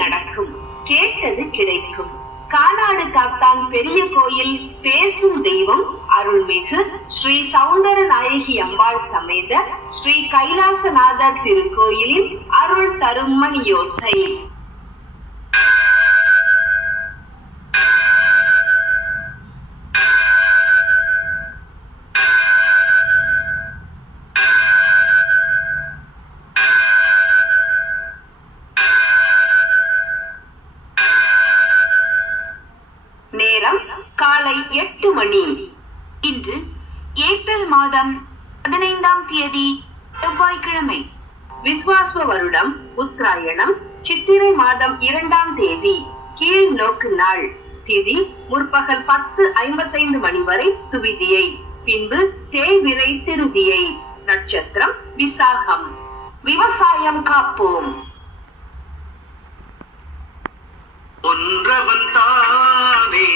நடக்கும், கேட்டது கிடைக்கும். கானாடு காத்தான் பெரிய கோயில் பேசும் தெய்வம் அருள்மிகு ஸ்ரீ சௌந்தர நாயகி அம்பாள் சமேத ஸ்ரீ கைலாசநாதர் திருக்கோயிலின் அருள் தரும் மணி யோசை. நேரம் காலை 8 மணி. இன்று ஏப்ரல் மாதம் 15ஆம் தேதி செவ்வாய்க்கிழமை. விஸ்வாஸ்வ வருடம் உத்தராயணம் சித்திரை மாதம் 2ஆம் தேதி கீழ் நோக்கு நாள். திதி முற்பகல் 10:55 மணி வரை துவிதியை, பின்பு தேய்விரை திருதியை. நட்சத்திரம் விசாகம். விவசாயம் காப்போம். ஒன்றவன் தானே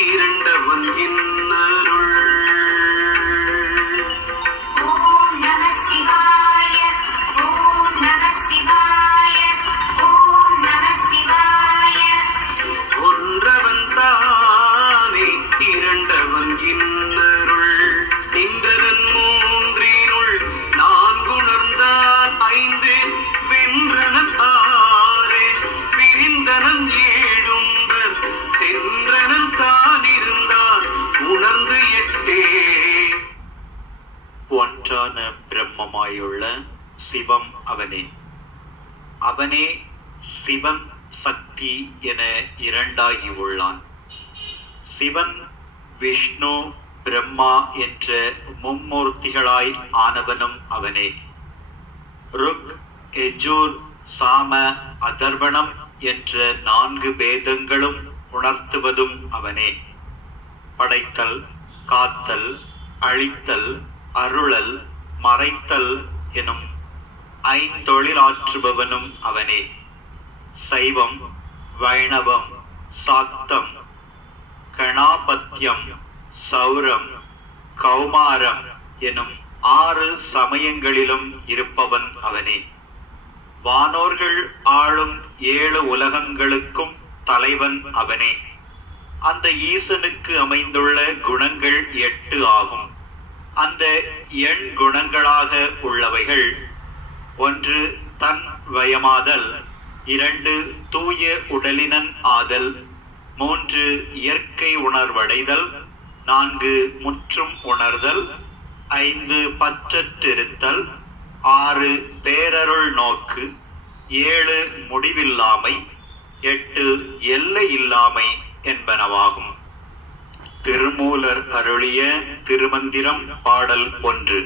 இரண்டவன் இன்னருள். ஓம் நம சிவாய, ஓம் நம சிவாய, ஓம் நம சிவாய. ஒன்றவன் தானே இரண்டவன் இன்னருள். நின்றனன் மூன்றினுள் நான்குணர்ந்தான் ஐந்து வென்றனன் ஆறு பிரிந்தனன் ஏழும்பர் சென்றனன் தான் இருந்தான் உணர்ந்து எட்டே. ஒன்றான பிரம்மமாயுள்ள சிவம் அவனே. அவனே சிவன் சக்தி என இரண்டாகி உள்ளான். சிவன் விஷ்ணு பிரம்மா என்ற மும்மூர்த்திகளாய் ஆனவனும் அவனே. ருக் யஜுர் சாம அதர்வணம் என்ற 4 வேதங்களும் உணர்த்துவதும் அவனே. படைத்தல், காத்தல், அழித்தல், அருளல், மறைத்தல் எனும் 5 தொழிலாற்றுபவனும் அவனே. சைவம், வைணவம், சாக்தம், கணாபத்தியம், சௌரம், கௌமாரம் எனும் 6 சமயங்களிலும் இருப்பவன் அவனே. வானோர்கள் ஆளும் 7 உலகங்களுக்கும் தலைவன் அவனே. அந்த ஈசனுக்கு அமைந்துள்ள குணங்கள் 8 ஆகும். அந்த எண் குணங்களாக உள்ளவைகள்: 1 தன் வயமாதல், 2 தூய உடலினன் ஆதல், 3 இயற்கை உணர்வடைதல், 4 முற்றும் உணர்தல், 5 பற்றற்றிருத்தல், 6 பேரருள் நோக்கு, 7 முடிவில்லாமை, 8 எல்லை இல்லாமை என்பனவாகும். திருமூலர் அருளிய திருமந்திரம் பாடல் 1.